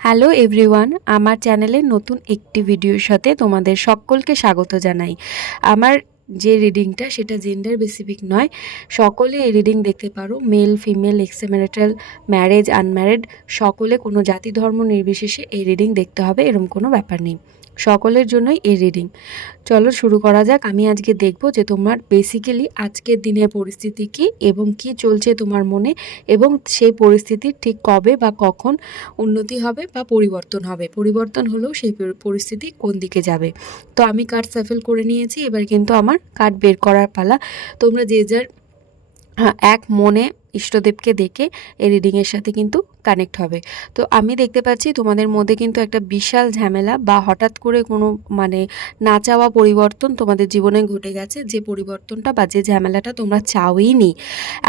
Hello everyone আমার চ্যানেলে নতুন একটি ভিডিওর সাথে তোমাদের সকলকে স্বাগত জানাই। আমার যে রিডিংটা সেটা জেন্ডার বেসিফিক নয়। সকলে এই রিডিং দেখতে পারো male female extramarital marriage unmarried সকলে কোনো জাতি ধর্ম নির্বিশেষে এই রিডিং দেখতে হবে, এরম কোনো ব্যাপার নেই। সকলের জন্যই এই রিডিং চলো শুরু করা যাক। আমি আজকে দেখব যে তোমার বেসিক্যালি আজকের দিনের পরিস্থিতি কী এবং কি চলছে তোমার মনে এবং সেই পরিস্থিতির ঠিক কবে বা কখন উন্নতি হবে বা পরিবর্তন হবে। পরিবর্তন হলেও সেই পরিস্থিতি কোন দিকে যাবে। তো আমি কার্ড সাফেল করে নিয়েছি। এবার কিন্তু আমার কার্ড বের করার পালা। তোমরা যে যার হ্যাঁ, এক মনে ইষ্টদেবকে দেখে এই রিডিংয়ের সাথে কিন্তু কানেক্ট হবে। তো আমি দেখতে পাচ্ছি তোমাদের মধ্যে কিন্তু একটা বিশাল ঝামেলা বা হঠাৎ করে কোনো মানে না চাওয়া পরিবর্তন তোমাদের জীবনে ঘটে গেছে, যে পরিবর্তনটা বা যে ঝামেলাটা তোমরা চাওই নি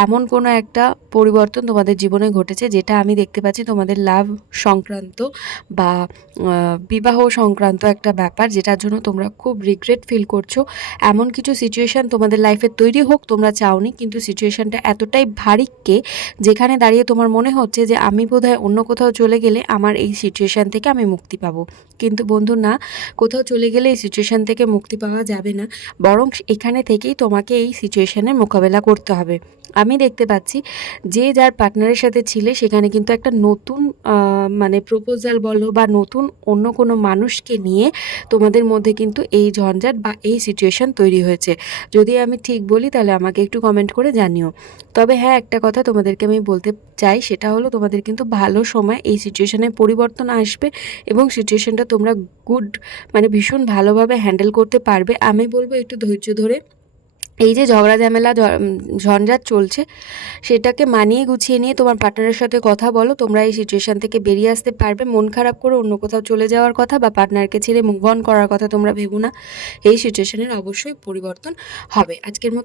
এমন কোনো একটা পরিবর্তন তোমাদের জীবনে ঘটেছে যেটা আমি দেখতে পাচ্ছি তোমাদের লাভ সংক্রান্ত বা বিবাহ সংক্রান্ত একটা ব্যাপার যেটার জন্য তোমরা খুব রিগ্রেট ফিল করছ। এমন কিছু সিচুয়েশান তোমাদের লাইফে তৈরি হোক তোমরা চাওনি, কিন্তু সিচুয়েশানটা এতটাই ভারিককে যেখানে দাঁড়িয়ে তোমার মনে হচ্ছে যে আমি বোধহয় অন্য কোথাও চলে গেলে আমার এই সিচুয়েশান থেকে আমি মুক্তি পাবো। কিন্তু বন্ধু, না, কোথাও চলে গেলে এই সিচুয়েশান থেকে মুক্তি পাওয়া যাবে না। বরং এখানে থেকেই তোমাকে এই সিচুয়েশানের মোকাবেলা করতে হবে। আমি দেখতে পাচ্ছি যে যার পার্টনারের সাথে ছিলে, সেখানে কিন্তু একটা নতুন মানে প্রপোজাল বলো বা নতুন অন্য কোনো মানুষকে নিয়ে তোমাদের মধ্যে কিন্তু এই ঝঞ্ঝাট বা এই সিচুয়েশন তৈরি হয়েছে। যদি আমি ঠিক বলি, তাহলে আমাকে একটু কমেন্ট করে জানিও। তবে হ্যাঁ একটা কথা তোমাদেরকে আমি বলতে চাই, সেটা হলো তোমাদের কিন্তু ভালো সময় এই সিচুয়েশানে পরিবর্তন আসবে এবং সিচুয়েশানটা তোমরা গুড মানে ভীষণ ভালোভাবে হ্যান্ডেল করতে পারবে। আমি বলব একটু ধৈর্য ধরে। এই যে ঝগড়া, ঝামেলা ঝঞ্ঝাট চলছে, সেটাকে মানিয়ে গুছিয়ে নিয়ে তোমার পার্টনারের সাথে কথা বলো। তোমরা এই সিচুয়েশান থেকে বেরিয়ে আসতে পারবে। মন খারাপ করে অন্য কোথাও চলে যাওয়ার কথা বা পার্টনারকে ছেড়ে মুভ অন করার কথা তোমরা ভেবো না। এই সিচুয়েশনের অবশ্যই পরিবর্তন হবে। আজকের মতো